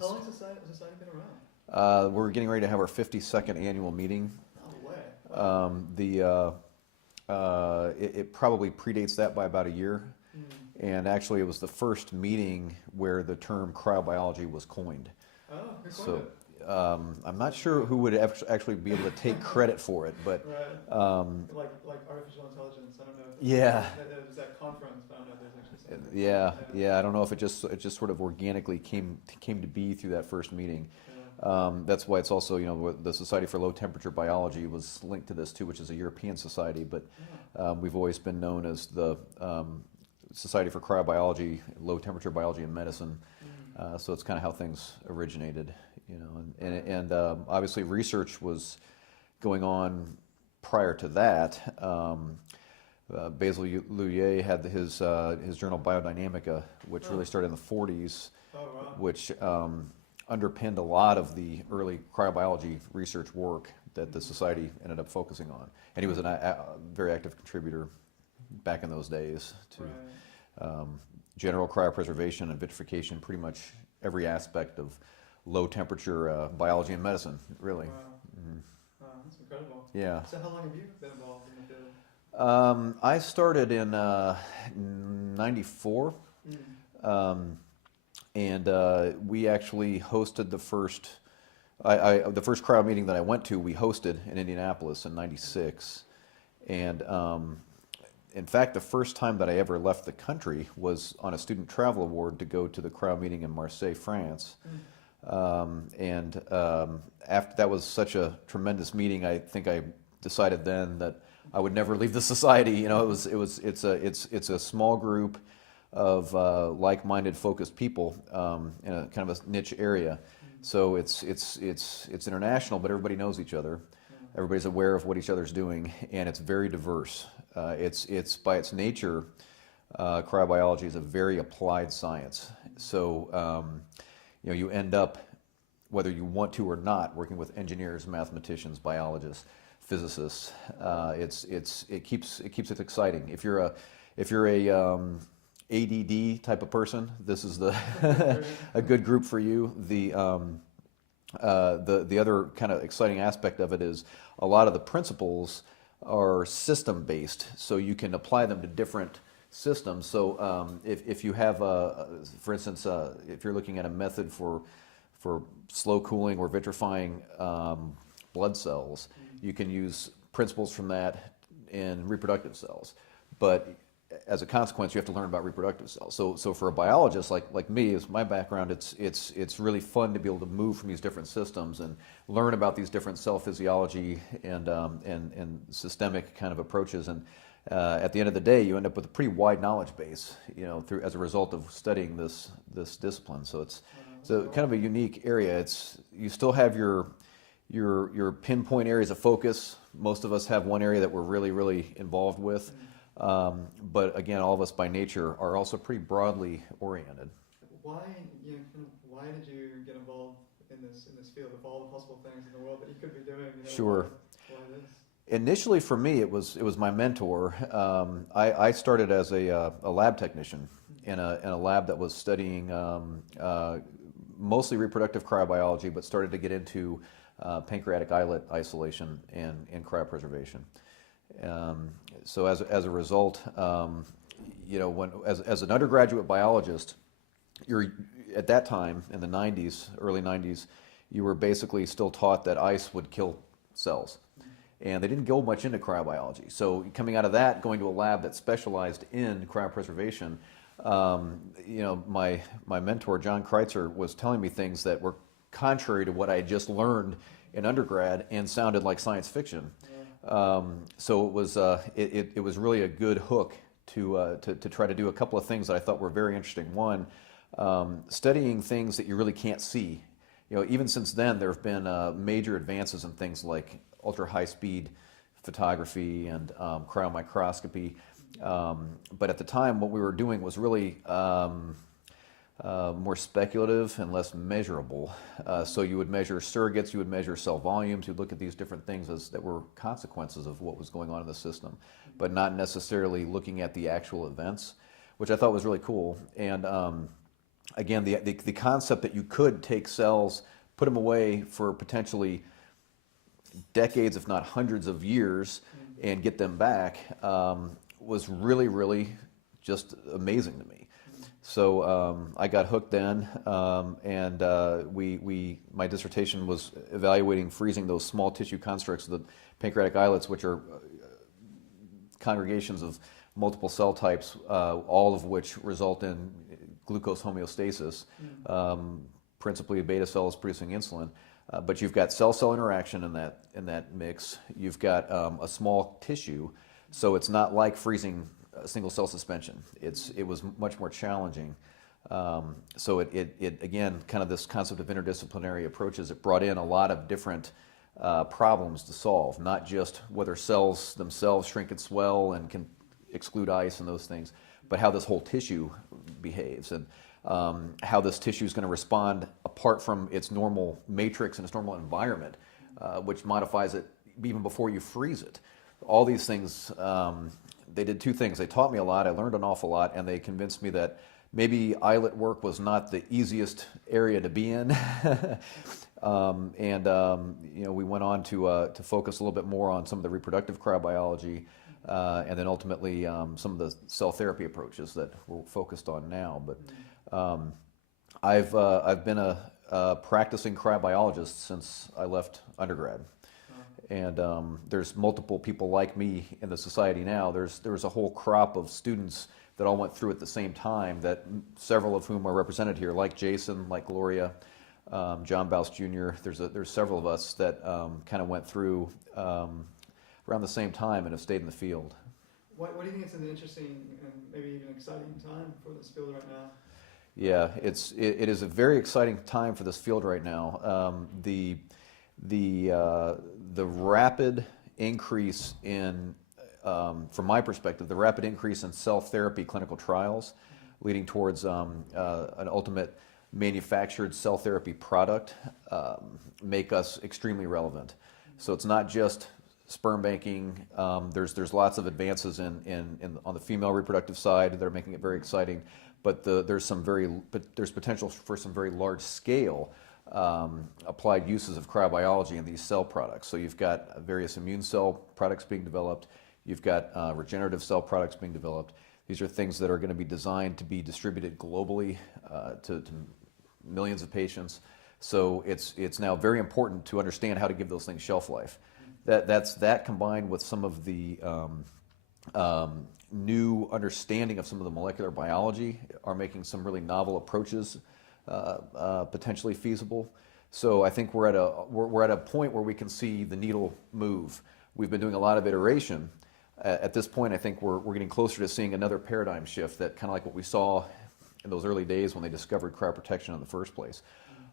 How long has society been around? We're getting ready to have our 52nd annual meeting. No way. Wow. It probably predates that by about a year. Mm. And actually, it was the first meeting where the term cryobiology was coined. Oh, who coined So it? I'm not sure who would actually be able to take credit for it, but Right. Like artificial intelligence. I don't know. yeah, There's that conference, but I don't know if there's actually something. yeah. I don't know if it just sort of organically came to be through that first meeting. Yeah. That's why it's also, the Society for Low Temperature Biology was linked to this too, which is a European society, but Yeah. we've always been known as the Society for Cryobiology, Low Temperature Biology and Medicine. So it's kind of how things originated, and obviously research was going on prior to that. Basil Lullier had his journal Biodynamica, which really started in the 40s, Oh, wow. which underpinned a lot of the early cryobiology research work that the society ended up focusing on. And he was a very active contributor back in those days to Right. general cryopreservation and vitrification, pretty much every aspect of low temperature biology and medicine, really. Wow. Wow, that's incredible. Yeah. So how long have you been involved in the field? I started in '94. Mm. And we actually hosted the first, the first cryo meeting that I went to, we hosted in Indianapolis in '96. And in fact, the first time that I ever left the country was on a student travel award to go to the cryo meeting in Marseille, France. After that was such a tremendous meeting, I think I decided then that I would never leave the society. It's a small group of like-minded, focused people in a kind of a niche area. So it's international, but everybody knows each other. Everybody's aware of what each other's doing, and it's very diverse. It's by its nature, cryobiology is a very applied science. So you end up, whether you want to or not, working with engineers, mathematicians, biologists, physicists. It keeps it exciting. If you're a ADD type of person, this is a good group for you. The other kind of exciting aspect of it is a lot of the principles are system based, so you can apply them to different systems. So if you have, for instance, if you're looking at a method for slow cooling or vitrifying blood cells, you can use principles from that in reproductive cells. But as a consequence, you have to learn about reproductive cells. So for a biologist like me, as my background, it's really fun to be able to move from these different systems and learn about these different cell physiology and systemic kind of approaches. And at the end of the day, you end up with a pretty wide knowledge base, through as a result of studying this discipline. So it's a kind of a unique area. You still have your pinpoint areas of focus. Most of us have one area that we're really, really involved with. But again, all of us by nature are also pretty broadly oriented. Why, why did you get involved in this field of all the possible things in the world that you could be doing? Sure. Why this? Initially, for me, it was my mentor. I started as a lab technician in a lab that was studying mostly reproductive cryobiology, but started to get into pancreatic islet isolation and cryopreservation. So as a result, as an undergraduate biologist, you're at that time in the early 90s, you were basically still taught that ice would kill cells, and they didn't go much into cryobiology. So coming out of that, going to a lab that specialized in cryopreservation, my mentor John Kreitzer was telling me things that were contrary to what I had just learned in undergrad and sounded like science fiction. So it was really a good hook to try to do a couple of things that I thought were very interesting. One, studying things that you really can't see. Even since then, there have been major advances in things like ultra high speed photography and cryomicroscopy. But at the time, what we were doing was really more speculative and less measurable. So you would measure surrogates, you would measure cell volumes, you'd look at these different things that were consequences of what was going on in the system, but not necessarily looking at the actual events, which I thought was really cool. And again, the concept that you could take cells, put them away for potentially decades, if not hundreds of years, and get them back was really, really just amazing to me. So I got hooked then, and my dissertation was evaluating freezing those small tissue constructs of the pancreatic islets, which are congregations of multiple cell types, all of which result in glucose homeostasis, principally beta cells producing insulin. But you've got cell-cell interaction in that mix. You've got a small tissue, so it's not like freezing a single cell suspension. It was much more challenging. So it again, kind of this concept of interdisciplinary approaches, it brought in a lot of different problems to solve, not just whether cells themselves shrink and swell and can exclude ice and those things, but how this whole tissue behaves and how this tissue is going to respond apart from its normal matrix and its normal environment, which modifies it even before you freeze it. All these things, they did two things. They taught me a lot, I learned an awful lot, and they convinced me that maybe islet work was not the easiest area to be in. We went on to focus a little bit more on some of the reproductive cryobiology, and then ultimately some of the cell therapy approaches that we're focused on now. But I've been a practicing cryobiologist since I left undergrad. And there's multiple people like me in the society now. There's a whole crop of students that all went through at the same time, that several of whom are represented here, like Jason, like Gloria, John Baus Jr. There's several of us that kind of went through around the same time and have stayed in the field. What do you think is an interesting and maybe even exciting time for this field right now? Yeah, it is a very exciting time for this field right now. The rapid increase in, from my perspective, the rapid increase in cell therapy clinical trials leading towards an ultimate manufactured cell therapy product make us extremely relevant. So it's not just sperm banking. There's lots of advances on the female reproductive side that are making it very exciting, but there's potential for some very large scale applied uses of cryobiology in these cell products. So you've got various immune cell products being developed. You've got regenerative cell products being developed. These are things that are going to be designed to be distributed globally to millions of patients. So it's now very important to understand how to give those things shelf life. That combined with some of the new understanding of some of the molecular biology are making some really novel approaches potentially feasible. So I think we're at a point where we can see the needle move. We've been doing a lot of iteration. At this point, I think we're getting closer to seeing another paradigm shift, that kind of like what we saw in those early days when they discovered cryoprotection in the first place.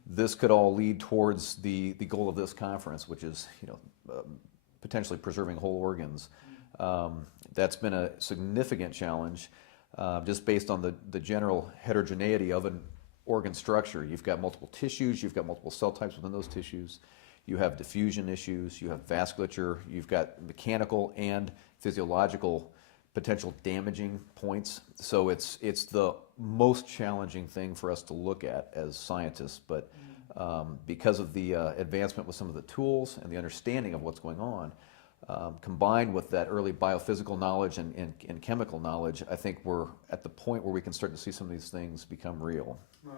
This could all lead towards the goal of this conference, which is potentially preserving whole organs. That's been a significant challenge, just based on the general heterogeneity of an organ structure. You've got multiple tissues, you've got multiple cell types within those tissues, you have diffusion issues, you have vasculature, you've got mechanical and physiological potential damaging points. So it's the most challenging thing for us to look at as scientists, but because of the advancement with some of the tools and the understanding of what's going on, combined with that early biophysical knowledge and chemical knowledge, I think we're at the point where we can start to see some of these things become real. Wow.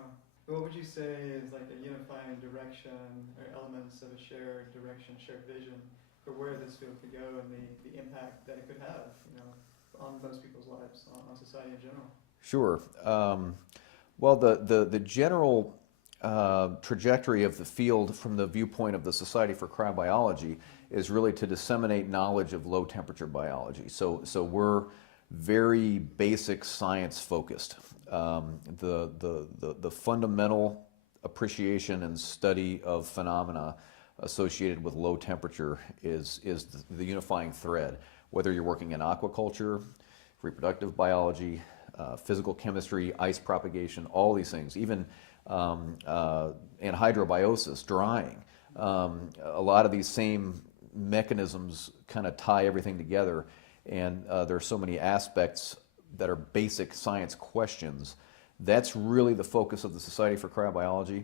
What would you say is like a unifying direction or elements of a shared direction, shared vision for where this field could go and the impact that it could have, on most people's lives, on society in general? Sure. Well, the general trajectory of the field from the viewpoint of the Society for Cryobiology is really to disseminate knowledge of low temperature biology. So we're very basic science focused. The fundamental appreciation and study of phenomena associated with low temperature is the unifying thread. Whether you're working in aquaculture, reproductive biology, physical chemistry, ice propagation, all these things, even anhydrobiosis, drying. A lot of these same mechanisms kind of tie everything together, and there are so many aspects that are basic science questions That's really the focus of the Society for Cryobiology.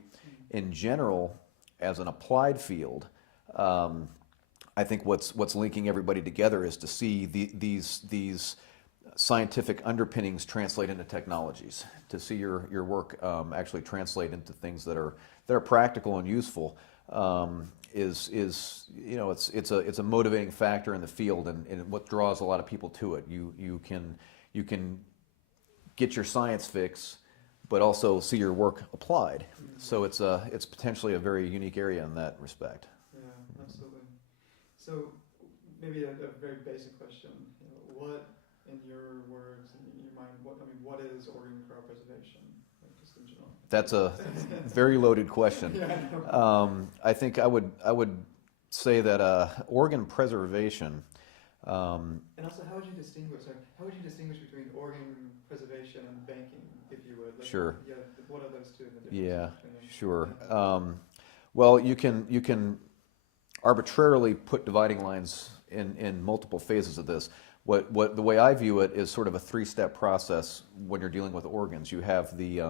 In general, as an applied field, I think what's linking everybody together is to see these scientific underpinnings translate into technologies, to see your work actually translate into things that are practical and useful. Is it's a motivating factor in the field, and what draws a lot of people to it. You can get your science fix, but also see your work applied. So it's potentially a very unique area in that respect. Yeah, absolutely. So maybe a very basic question. What, in your words, in your mind, what is organ cryopreservation, just in general? That's a very loaded question. Yeah, I know. I think I would say that organ preservation. And also, how would you distinguish between organ preservation and banking, if you would? Sure. Yeah, what are those two? The differences Yeah, between them? sure. Yeah. Well, you can arbitrarily put dividing lines in multiple phases of this. The way I view it is sort of a three-step process when you're dealing with organs. You have the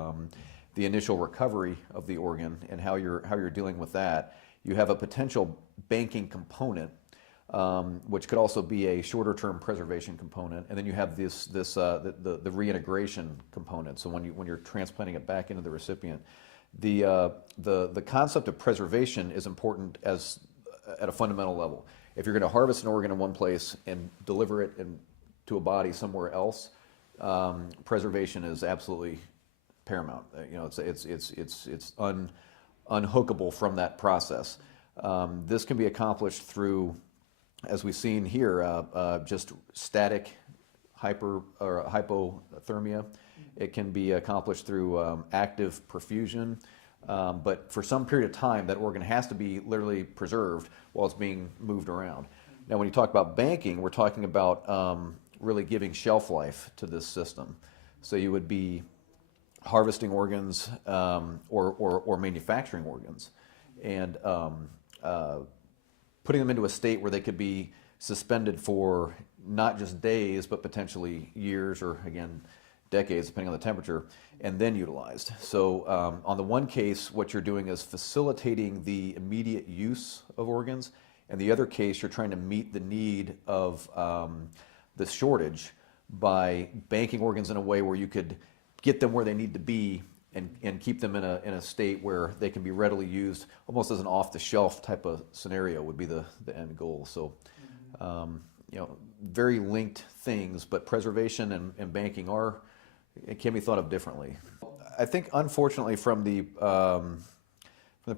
initial recovery of the organ and how you're dealing with that. You have a potential banking component, which could also be a shorter-term preservation component, and then you have the reintegration component. So when you're transplanting it back into the recipient, the concept of preservation is important at a fundamental level. If you're going to harvest an organ in one place and deliver it to a body somewhere else, preservation is absolutely paramount. It's unhookable from that process. This can be accomplished through, as we've seen here, just static hypothermia. It can be accomplished through active perfusion. But for some period of time, that organ has to be literally preserved while it's being moved around. Now, when you talk about banking, we're talking about really giving shelf life to this system. So you would be harvesting organs or manufacturing organs and putting them into a state where they could be suspended for not just days, but potentially years or, again, decades, depending on the temperature, and then utilized. So on the one case, what you're doing is facilitating the immediate use of organs, and the other case, you're trying to meet the need of the shortage by banking organs in a way where you could get them where they need to be and keep them in a state where they can be readily used, almost as an off-the-shelf type of scenario would be the end goal. So, very linked things, but preservation and banking it can be thought of differently. I think, unfortunately, from the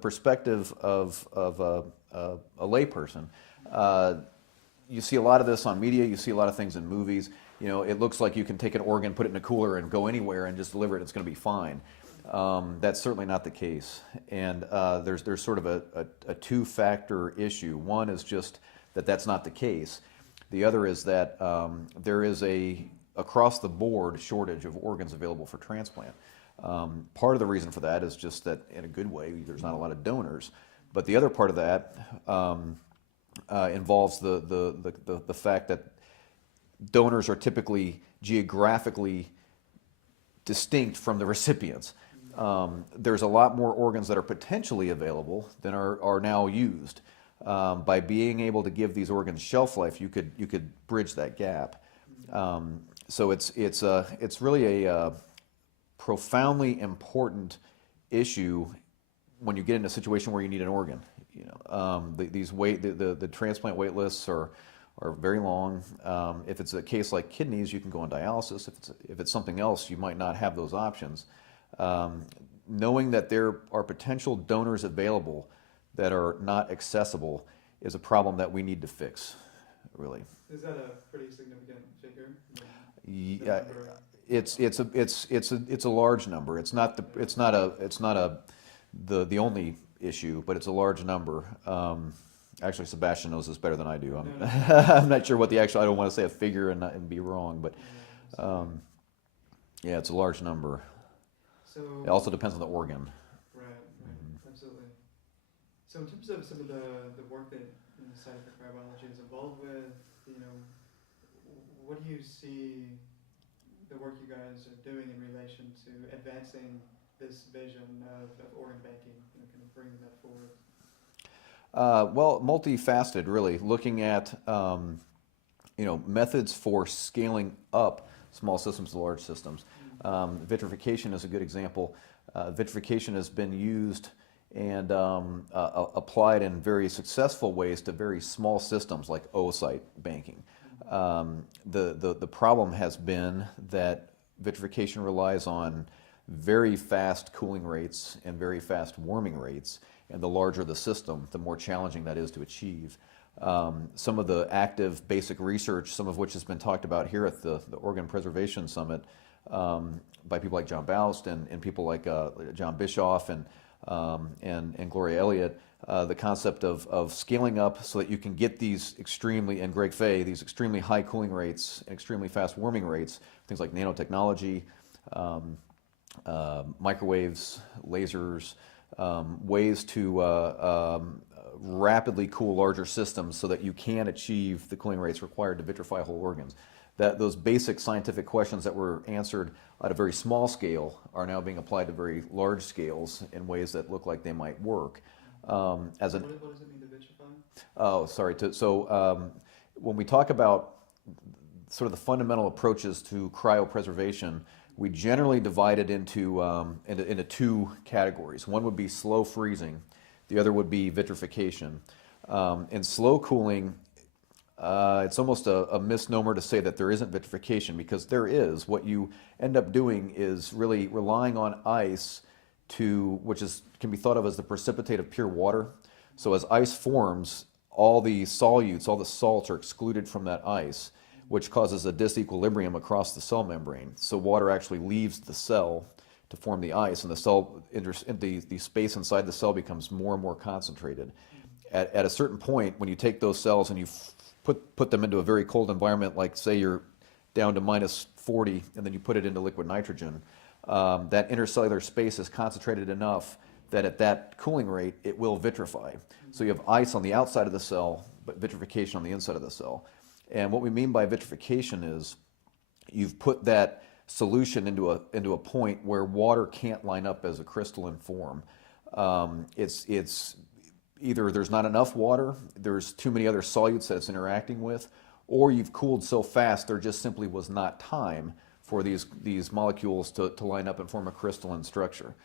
perspective of a layperson, you see a lot of this on media. You see a lot of things in movies. It looks like you can take an organ, put it in a cooler, and go anywhere and just deliver it. It's going to be fine. That's certainly not the case. And there's sort of a two-factor issue. One is just that that's not the case. The other is that there is a across-the-board shortage of organs available for transplant. Part of the reason for that is just that, in a good way, there's not a lot of donors. But the other part of that involves the fact that donors are typically geographically distinct from the recipients. There's a lot more organs that are potentially available than are now used. By being able to give these organs shelf life, you could bridge that gap. So it's really a profoundly important issue when you get in a situation where you need an organ. The transplant wait lists are very long. If it's a case like kidneys, you can go on dialysis. If it's something else, you might not have those options. Knowing that there are potential donors available that are not accessible is a problem that we need to fix, really. Is that a pretty significant figure? Yeah, it's a large number. It's not the only issue, but it's a large number. Actually, Sebastian knows this better than I do. I'm not sure what the actual. I don't want to say a figure and be wrong, but yeah, it's a large number. So it also depends on the organ. Right, absolutely. So in terms of some of the work that the Society for Cryobiology is involved with, what do you see the work you guys are doing in relation to advancing this vision of organ banking, kind of bringing that forward? Well, multifaceted, really, looking at methods for scaling up small systems to large systems. Vitrification is a good example. Vitrification has been used and applied in very successful ways to very small systems like oocyte banking. The problem has been that vitrification relies on very fast cooling rates and very fast warming rates, and the larger the system, the more challenging that is to achieve. Some of the active basic research, some of which has been talked about here at the Organ Preservation Summit by people like John Baust and people like John Bischoff and Gloria Elliott, the concept of scaling up so that you can get these extremely, and Greg Fay, these extremely high cooling rates and extremely fast warming rates, things like nanotechnology, microwaves, lasers, ways to rapidly cool larger systems so that you can achieve the cooling rates required to vitrify whole organs. Those basic scientific questions that were answered at a very small scale are now being applied to very large scales in ways that look like they might work. What does it mean to vitrify? Oh, sorry. When we talk about sort of the fundamental approaches to cryopreservation, we generally divide it into two categories. One would be slow freezing, the other would be vitrification. In slow cooling, it's almost a misnomer to say that there isn't vitrification, because there is. What you end up doing is really relying on ice which can be thought of as the precipitate of pure water. So as ice forms, all the solutes, all the salts are excluded from that ice, which causes a disequilibrium across the cell membrane. So water actually leaves the cell to form the ice, and the space inside the cell becomes more and more concentrated. At a certain point, when you take those cells and you put them into a very cold environment, like say you're down to -40, and then you put it into liquid nitrogen, that intercellular space is concentrated enough that at that cooling rate, it will vitrify. So you have ice on the outside of the cell, but vitrification on the inside of the cell. And what we mean by vitrification is you've put that solution into a point where water can't line up as a crystalline form. It's either there's not enough water, there's too many other solutes that it's interacting with, or you've cooled so fast there just simply was not time for these molecules to line up and form a crystalline structure.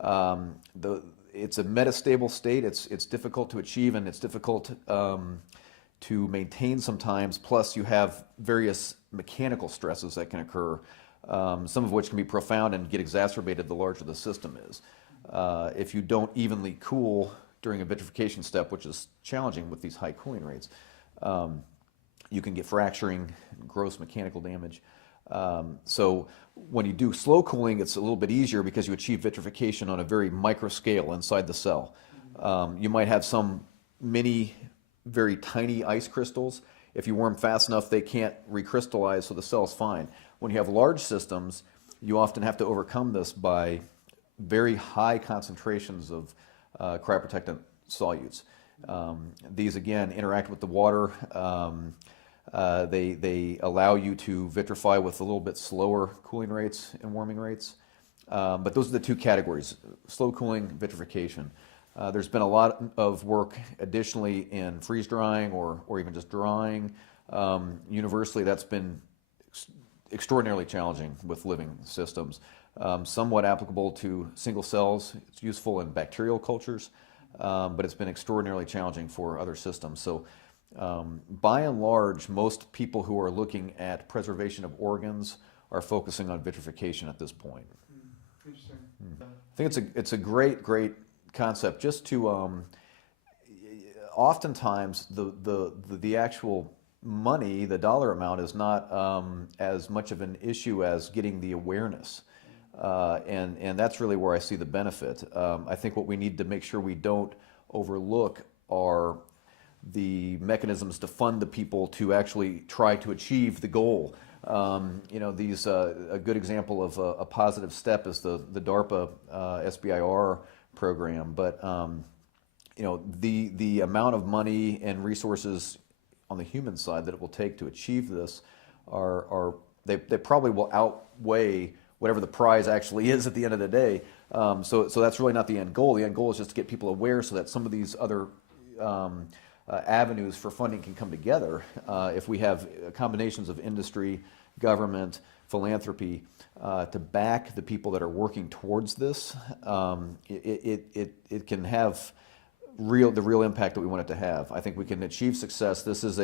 It's a metastable state. It's difficult to achieve, and it's difficult to maintain sometimes. Plus, you have various mechanical stresses that can occur, some of which can be profound and get exacerbated the larger the system is. If you don't evenly cool during a vitrification step, which is challenging with these high cooling rates, you can get fracturing, gross mechanical damage. So when you do slow cooling, it's a little bit easier because you achieve vitrification on a very micro scale inside the cell. You might have some mini, very tiny ice crystals. If you warm fast enough, they can't recrystallize, so the cell's fine. When you have large systems, you often have to overcome this by very high concentrations of cryoprotectant solutes. These, again, interact with the water. They allow you to vitrify with a little bit slower cooling rates and warming rates. But those are the two categories: slow cooling, vitrification. There's been a lot of work additionally in freeze drying or even just drying. Universally, that's been extraordinarily challenging with living systems. Somewhat applicable to single cells. It's useful in bacterial cultures, but it's been extraordinarily challenging for other systems. So by and large, most people who are looking at preservation of organs are focusing on vitrification at this point. Interesting. I think it's a great concept. Just to oftentimes the actual money, the dollar amount, is not as much of an issue as getting the awareness, and that's really where I see the benefit. I think what we need to make sure we don't overlook are the mechanisms to fund the people to actually try to achieve the goal. A good example of a positive step is the DARPA SBIR program, but the amount of money and resources on the human side that it will take to achieve this are they probably will outweigh whatever the prize actually is at the end of the day. So that's really not the end goal. The end goal is just to get people aware so that some of these other avenues for funding can come together. If we have combinations of industry, government, philanthropy to back the people that are working towards this, it can have the real impact that we want it to have. I think we can achieve success. This is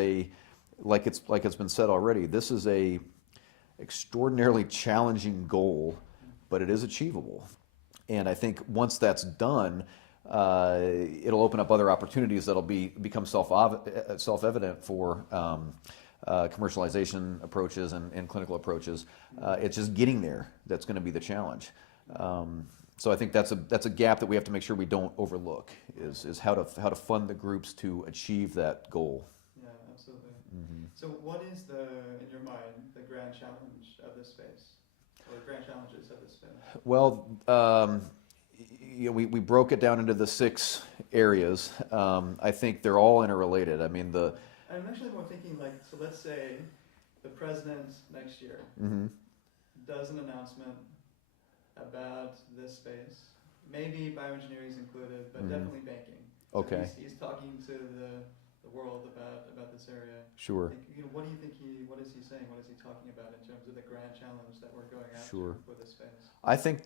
like it's been said already, this is a extraordinarily challenging goal, but it is achievable. And I think once that's done, it'll open up other opportunities that'll become self-evident for commercialization approaches and clinical approaches. It's just getting there that's going to be the challenge. So I think that's a gap that we have to make sure we don't overlook, is how to fund the groups to achieve that goal. Yeah, absolutely. Mm-hmm. So what is in your mind, the grand challenge of this space, or the grand challenges of this space? Well, we broke it down into the 6 areas. I think they're all interrelated. I mean, I'm actually more thinking so let's say the president next year mm-hmm. does an announcement about this space. Maybe bioengineering is included, but mm-hmm. definitely banking. So okay. He's talking to the world about this area. Sure. What do you think what is he saying? What is he talking about in terms of the grand challenge that we're going after sure. for this space? I think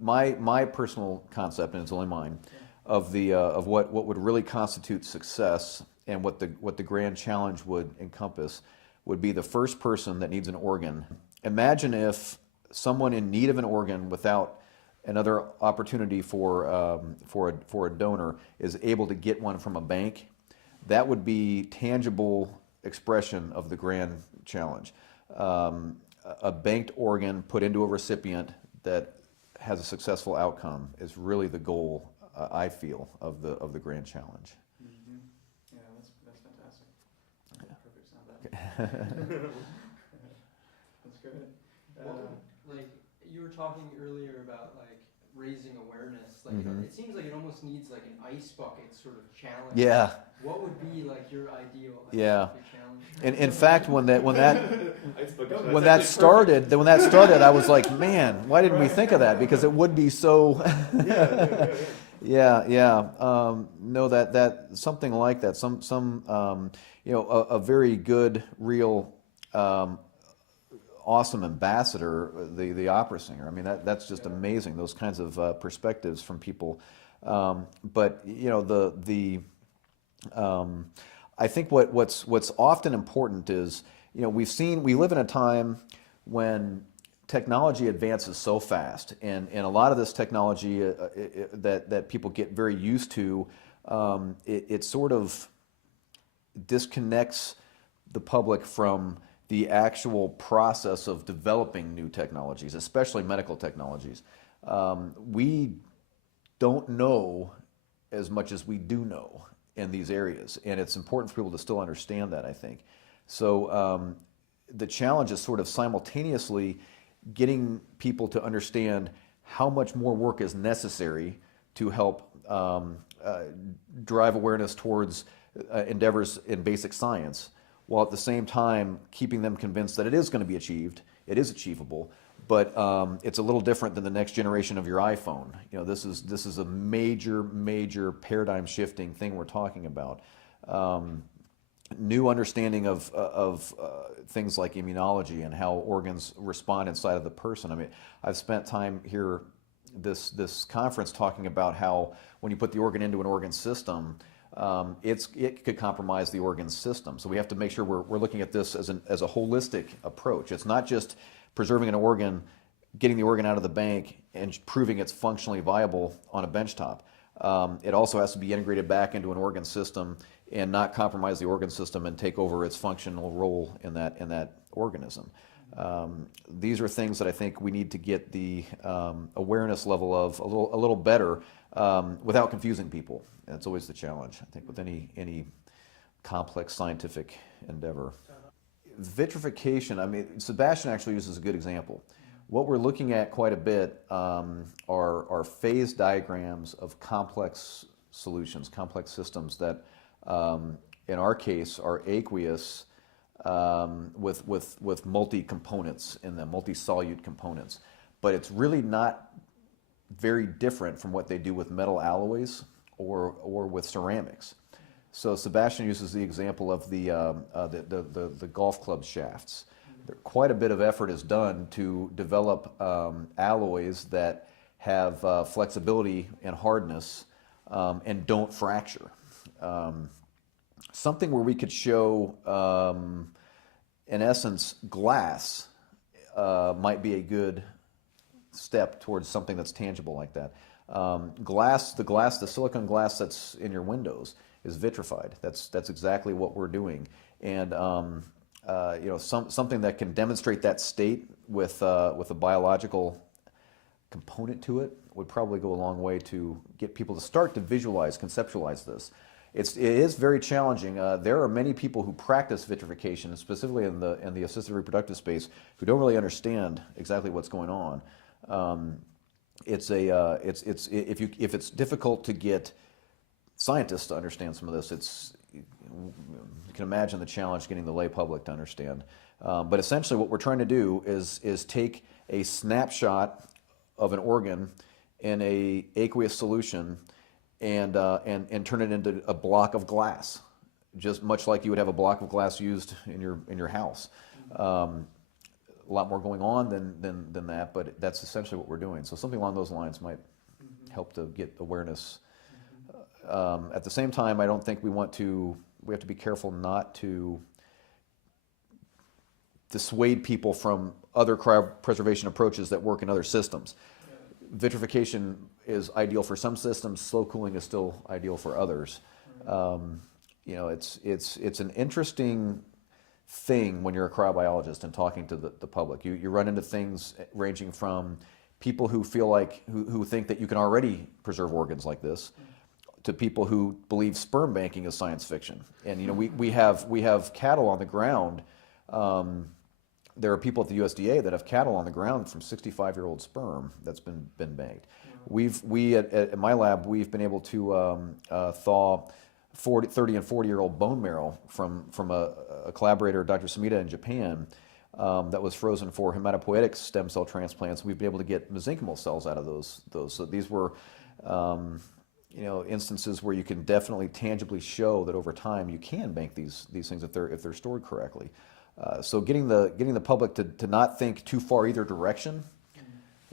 my personal concept, and it's only mine, yeah. of what would really constitute success and what the grand challenge would encompass would be the first person that needs an organ. Imagine if someone in need of an organ without another opportunity for a donor is able to get one from a bank. That would be tangible expression of the grand challenge. A banked organ put into a recipient that has a successful outcome is really the goal, I feel, of the grand challenge. Mm-hmm. Yeah, that's fantastic. That's perfect sound. That's great. Like you were talking earlier about raising awareness. Mm-hmm. It seems like it almost needs an ice bucket sort of challenge. Yeah. What would be your ideal yeah. challenge? And in fact, when that started, I was like, man, why didn't we think of that? Because it would be so. yeah. No, that something like that. A very good, real. Awesome ambassador, the opera singer. I mean, that's just amazing. Those kinds of perspectives from people. But I think what's often important is we live in a time when technology advances so fast, and a lot of this technology that people get very used to, it sort of disconnects the public from the actual process of developing new technologies, especially medical technologies. We don't know as much as we do know in these areas, and it's important for people to still understand that, I think. So the challenge is sort of simultaneously getting people to understand how much more work is necessary to help drive awareness towards endeavors in basic science, while at the same time keeping them convinced that it is going to be achieved, it is achievable, but it's a little different than the next generation of your iPhone. This is a major paradigm shifting thing we're talking about. New understanding of things like immunology and how organs respond inside of the person. I mean, I've spent time here this conference talking about how when you put the organ into an organ system, it could compromise the organ system. So we have to make sure we're looking at this as a holistic approach. It's not just preserving an organ, getting the organ out of the bank, and proving it's functionally viable on a benchtop. It also has to be integrated back into an organ system and not compromise the organ system and take over its functional role in that organism. These are things that I think we need to get the awareness level of a little better without confusing people. That's always the challenge, I think, with any complex scientific endeavor. Vitrification, I mean, Sebastian actually uses a good example. What we're looking at quite a bit are phase diagrams of complex solutions, complex systems that, in our case, are aqueous, with multi-components in them, multi-solute components. But it's really not very different from what they do with metal alloys or with ceramics. So Sebastian uses the example of the golf club shafts. Quite a bit of effort is done to develop alloys that have flexibility and hardness and don't fracture. Something where we could show, in essence, glass might be a good step towards something that's tangible like that. The silicon glass that's in your windows is vitrified. That's exactly what we're doing, and something that can demonstrate that state with a biological component to it would probably go a long way to get people to start to visualize, conceptualize this. It is very challenging. There are many people who practice vitrification, specifically in the assisted reproductive space, who don't really understand exactly what's going on. If it's difficult to get scientists to understand some of this, you can imagine the challenge getting the lay public to understand. But essentially, what we're trying to do is take a snapshot of an organ in a aqueous solution and turn it into a block of glass, just much like you would have a block of glass used in your house. A lot more going on than that, but that's essentially what we're doing. So something along those lines might help to get awareness. At the same time, I don't think we have to be careful not to dissuade people from other cryopreservation approaches that work in other systems. Vitrification is ideal for some systems. Slow cooling is still ideal for others. It's an interesting thing when you're a cryobiologist and talking to the public. You run into things ranging from people who who think that you can already preserve organs like this, to people who believe sperm banking is science fiction. And we have cattle on the ground. There are people at the USDA that have cattle on the ground from 65-year-old sperm that's been banked. At my lab, we've been able to thaw 30 and 40-year-old bone marrow from a collaborator, Dr. Sumida in Japan, that was frozen for hematopoietic stem cell transplants. We've been able to get mesenchymal cells out of those. So these were instances where you can definitely tangibly show that over time you can bank these things if they're stored correctly. So getting the public to not think too far either direction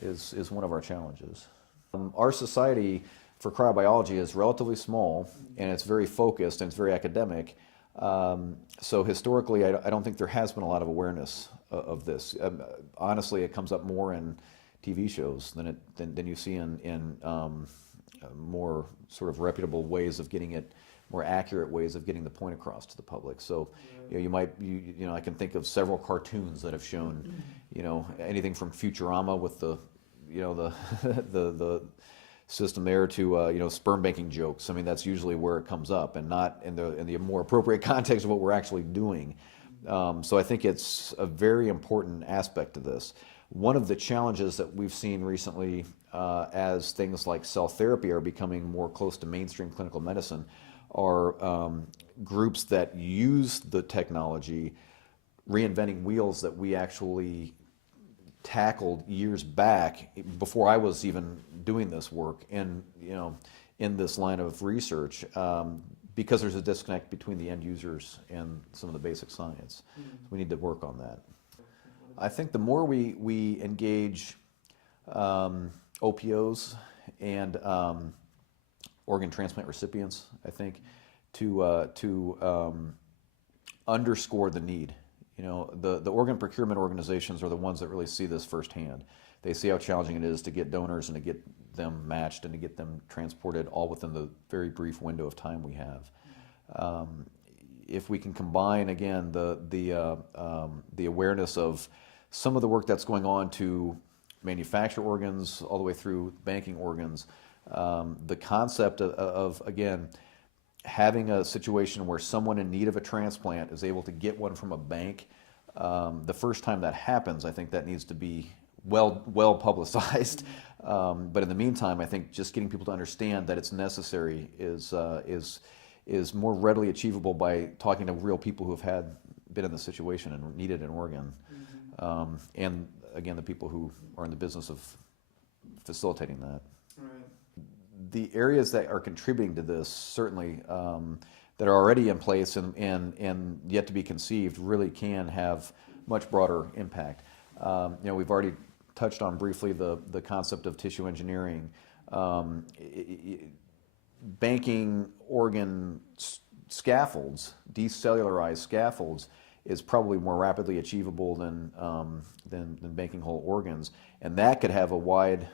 is one of our challenges. Our society for cryobiology is relatively small, and it's very focused and it's very academic. So historically, I don't think there has been a lot of awareness of this. Honestly, it comes up more in TV shows than you see in more sort of reputable ways of getting it, more accurate ways of getting the point across to the public. So, I can think of several cartoons that have shown, anything from Futurama with the system there to sperm banking jokes. I mean, that's usually where it comes up, and not in the more appropriate context of what we're actually doing. So I think it's a very important aspect to this. One of the challenges that we've seen recently, as things like cell therapy are becoming more close to mainstream clinical medicine, are groups that use the technology reinventing wheels that we actually tackled years back before I was even doing this work in this line of research, because there's a disconnect between the end users and some of the basic science. So we need to work on that. I think the more we engage OPOs and organ transplant recipients, I think, to underscore the need. The organ procurement organizations are the ones that really see this firsthand. They see how challenging it is to get donors and to get them matched and to get them transported all within the very brief window of time we have. If we can combine, again, the awareness of some of the work that's going on to manufacture organs all the way through banking organs, the concept of again, having a situation where someone in need of a transplant is able to get one from a bank, the first time that happens, I think that needs to be well publicized. But in the meantime, I think just getting people to understand that it's necessary is more readily achievable by talking to real people who have had been in the situation and needed an organ. And again, the people who are in the business of facilitating that. Right. The areas that are contributing to this, certainly, that are already in place and yet to be conceived, really can have much broader impact. We've already touched on briefly the concept of tissue engineering. Banking organ scaffolds, decellularized scaffolds, is probably more rapidly achievable than banking whole organs, and that could have a wide,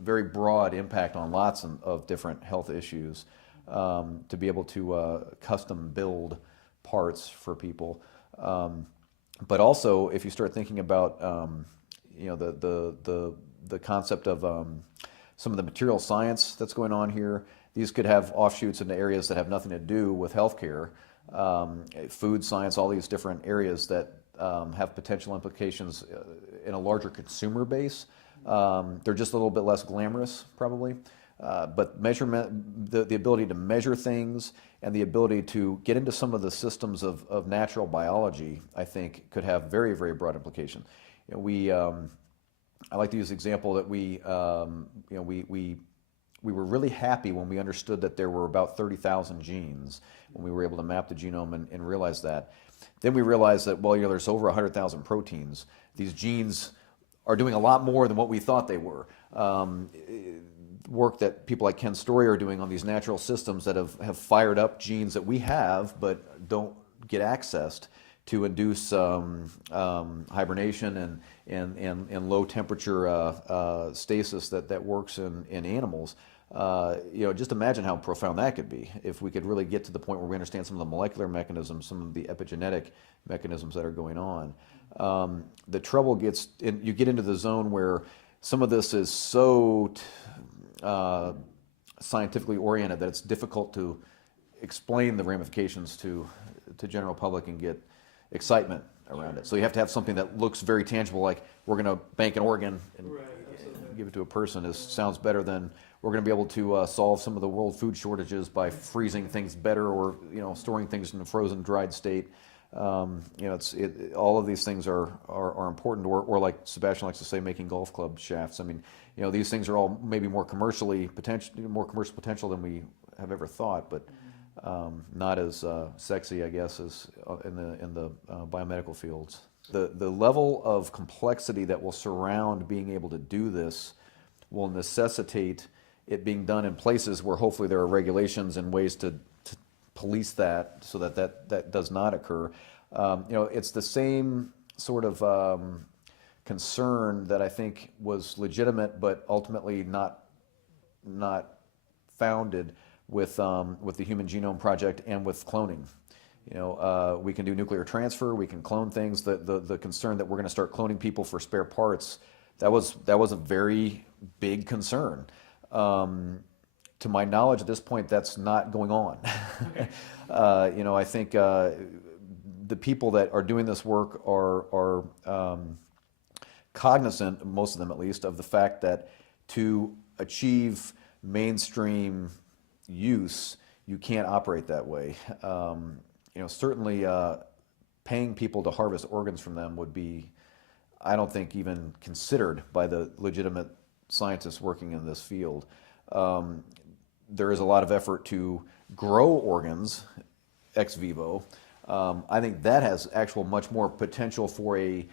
very broad impact on lots of different health issues. To be able to custom build parts for people, but also if you start thinking about the concept of some of the material science that's going on here, these could have offshoots into areas that have nothing to do with healthcare, food science, all these different areas that have potential implications in a larger consumer base. They're just a little bit less glamorous, probably. But measurement, the ability to measure things and the ability to get into some of the systems of natural biology, I think, could have very, very broad implications. I like to use the example that we were really happy when we understood that there were about 30,000 genes, when we were able to map the genome and realize that. Then we realized that, there's over 100,000 proteins. These genes are doing a lot more than what we thought they were. Work that people like Ken Story are doing on these natural systems that have fired up genes that we have but don't get accessed to induce hibernation and low temperature stasis that works in animals. Just imagine how profound that could be if we could really get to the point where we understand some of the molecular mechanisms, some of the epigenetic mechanisms that are going on. The trouble you get into the zone where some of this is so scientifically oriented that it's difficult to explain the ramifications to general public and get excitement around it. So you have to have something that looks very tangible, like we're going to bank an organ and give it to a person. Sounds better than we're going to be able to solve some of the world food shortages by freezing things better or storing things in a frozen, dried state. All of these things are important, or like Sebastian likes to say, making golf club shafts. I mean, these things are all maybe more commercial potential than we have ever thought, but not as sexy, I guess, as in the biomedical fields. The level of complexity that will surround being able to do this will necessitate it being done in places where hopefully there are regulations and ways to police that so that does not occur. It's the same sort of concern that I think was legitimate but ultimately not founded with the Human Genome Project and with cloning. We can do nuclear transfer, we can clone things. The concern that we're going to start cloning people for spare parts, that was a very big concern. To my knowledge, at this point, that's not going on. Okay. I think the people that are doing this work are cognizant, most of them at least, of the fact that to achieve mainstream use, you can't operate that way. Certainly paying people to harvest organs from them would be, I don't think, even considered by the legitimate scientists working in this field. There is a lot of effort to grow organs ex vivo. I think that has much more potential for a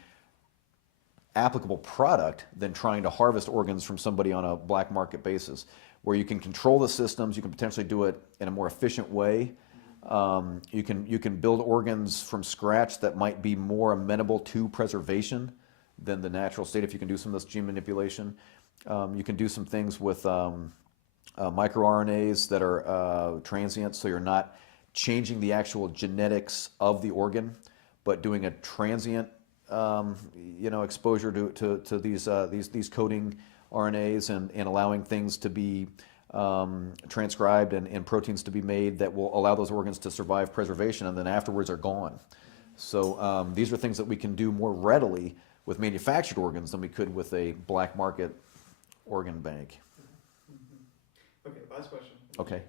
applicable product than trying to harvest organs from somebody on a black market basis, where you can control the systems, you can potentially do it in a more efficient way. You can build organs from scratch that might be more amenable to preservation than the natural state if you can do some of this gene manipulation. You can do some things with microRNAs that are transient, so you're not changing the actual genetics of the organ, but doing a transient exposure to these coding RNAs and allowing things to be transcribed and proteins to be made that will allow those organs to survive preservation and then afterwards are gone. So these are things that we can do more readily with manufactured organs than we could with a black market organ bank. Okay, last question. Okay.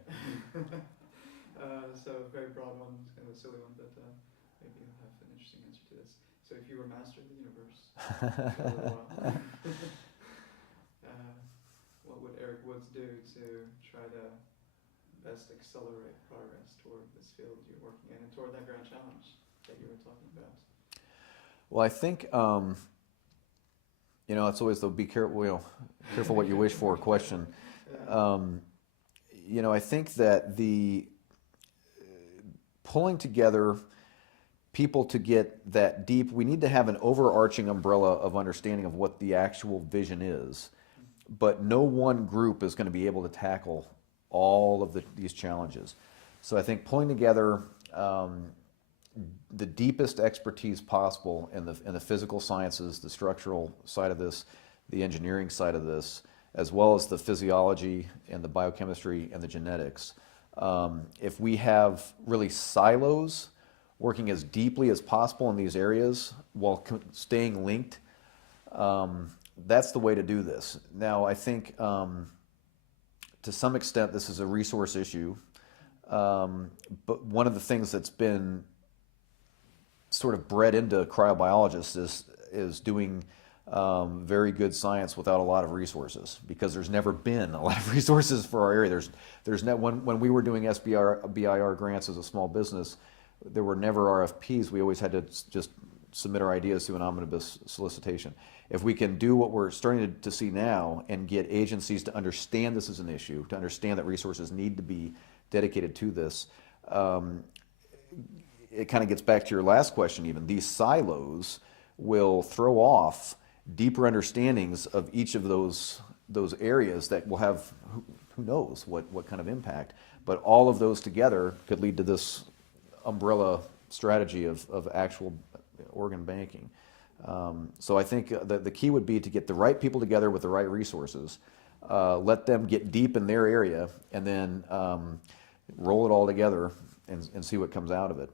So very broad one, kind of a silly one, but maybe you'll have an interesting answer to this. So if you were master of the universe for a little while, what would Erik Woods do to try to best accelerate progress toward this field you're working in and toward that grand challenge that you were talking about? Well, I think it's always the be careful, careful what you wish for question. I think that the pulling together people to get that deep, we need to have an overarching umbrella of understanding of what the actual vision is. But no one group is going to be able to tackle all of these challenges. So I think pulling together the deepest expertise possible in the physical sciences, the structural side of this, the engineering side of this, as well as the physiology and the biochemistry and the genetics. If we have really silos working as deeply as possible in these areas while staying linked, that's the way to do this. Now, I think to some extent this is a resource issue, but one of the things that's been sort of bred into cryobiologists is doing very good science without a lot of resources, because there's never been a lot of resources for our area. When we were doing SBIR grants as a small business, there were never RFPs. We always had to just submit our ideas through an omnibus solicitation. If we can do what we're starting to see now and get agencies to understand this is an issue, to understand that resources need to be dedicated to this, it kind of gets back to your last question even. These silos will throw off deeper understandings of each of those areas that will have, who knows what kind of impact. But all of those together could lead to this umbrella strategy of actual organ banking. So I think the key would be to get the right people together with the right resources, let them get deep in their area, and then roll it all together and see what comes out of it.